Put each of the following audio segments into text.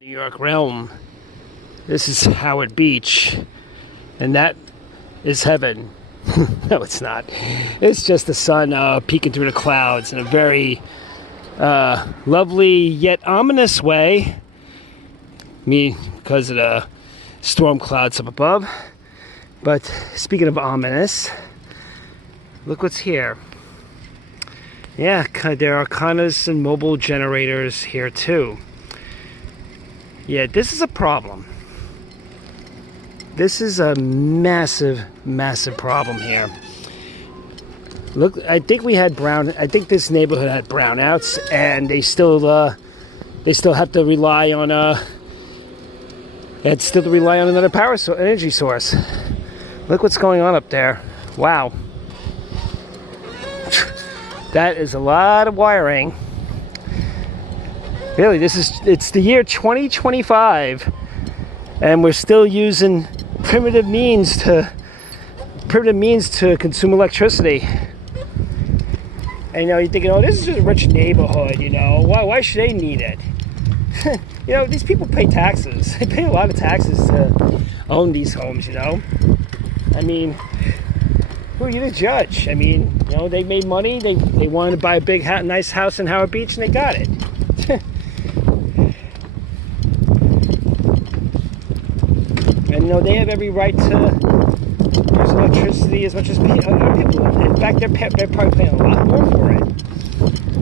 New York realm. This is Howard Beach, and that is heaven. No, it's not. It's just the sun peeking through the clouds in a very lovely yet ominous way. Because of the storm clouds up above. But speaking of ominous, look what's here. Yeah, there are kind of some mobile generators here too. Yeah, this is a problem. This is a massive, massive problem here. Look, I think this neighborhood had brownouts, and they still have to rely on another energy source. Look what's going on up there. Wow. That is a lot of wiring. Really, it's the year 2025, and we're still using primitive means to consume electricity. And you're thinking, oh, this is just a rich neighborhood, why should they need it? These people pay taxes. They pay a lot of taxes to own these homes, I mean, who are you to judge? I mean, they made money, they wanted to buy a big nice house in Howard Beach, and they got it. And they have every right to use electricity as much as other people. In fact, they're probably paying a lot more for it.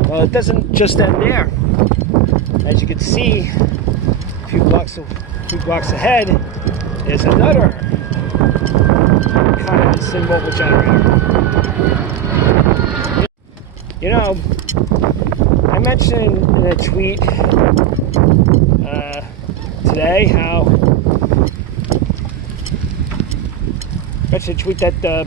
Well, it doesn't just end there. As you can see, a few blocks ahead is another kind of this mobile generator. I mentioned in a tweet today that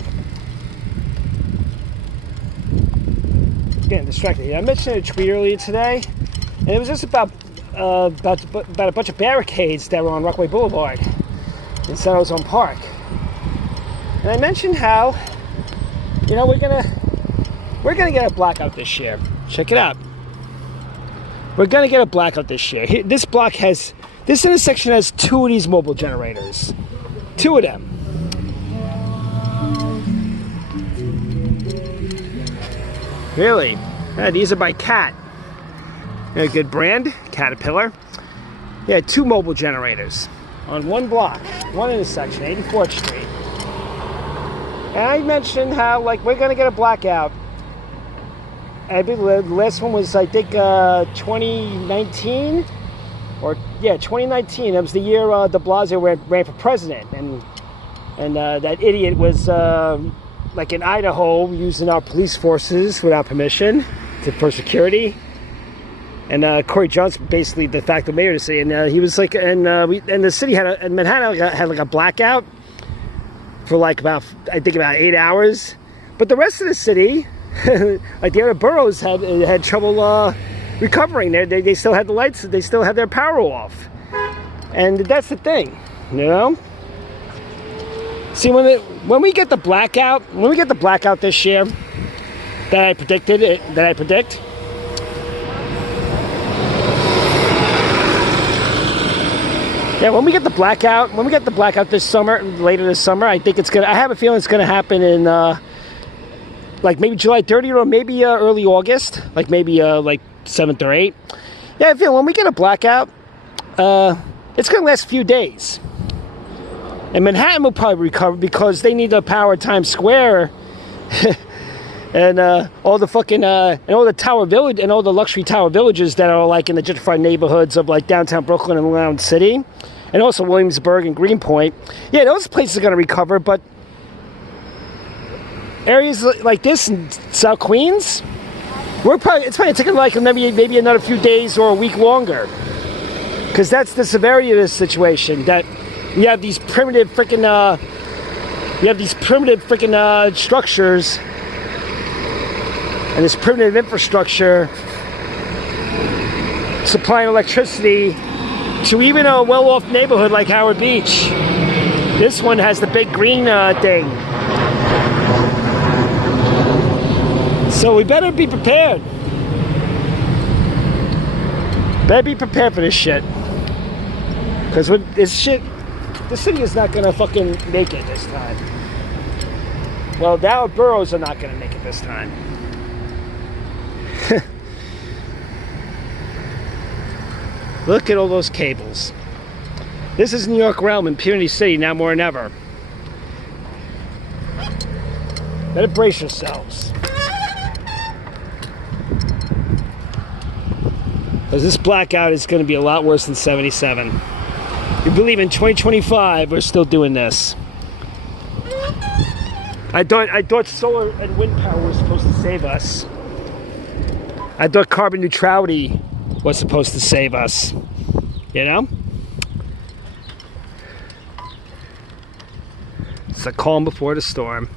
getting distracted. I mentioned a tweet earlier today, and it was just about a bunch of barricades that were on Rockaway Boulevard in San Jose Park. And I mentioned how, we're gonna get a blackout this year. Check it out. We're gonna get a blackout this year. This intersection has 2 of these mobile generators. 2 of them. Really? Yeah, these are by Cat. A good brand, Caterpillar. Yeah, 2 mobile generators on one block, one intersection, 84th Street. And I mentioned how, we're going to get a blackout. I think the last one was, 2019? 2019. That was the year de Blasio ran for president. And that idiot was, in Idaho, using our police forces without permission for security. And Corey Johnson, basically the de facto mayor of the city, and he was and the city Manhattan had a blackout for about 8 hours, but the rest of the city, the other boroughs had trouble recovering. They still had the lights, they still had their power off, and that's the thing, See, when we get the blackout this year that I predict. Yeah, when we get the blackout this summer, later this summer, I have a feeling it's gonna happen in maybe July 30th or maybe early August, maybe 7th or 8th. Yeah, I feel when we get a blackout, it's gonna last a few days. And Manhattan will probably recover because they need the power at Times Square and all the fucking and all the Tower Village and all the luxury Tower Villages that are in the gentrified neighborhoods of downtown Brooklyn and Long City, and also Williamsburg and Greenpoint. Yeah, those places are going to recover, but areas like this in South Queens, it's probably taking maybe another few days or a week longer, because that's the severity of this situation. That we have these primitive freaking structures. And this primitive infrastructure supplying electricity to even a well-off neighborhood like Howard Beach. This one has the big green thing. So we better be prepared. Better be prepared for this shit. Because this shit, the city is not gonna fucking make it this time. Well, now boroughs are not gonna make it this time. Look at all those cables. This is New York realm, Impunity City, now more than ever. Better brace yourselves. Because this blackout is going to be a lot worse than 77. You believe in 2025, we're still doing this. I thought solar and wind power was supposed to save us. I thought carbon neutrality was supposed to save us. You know? It's a calm before the storm.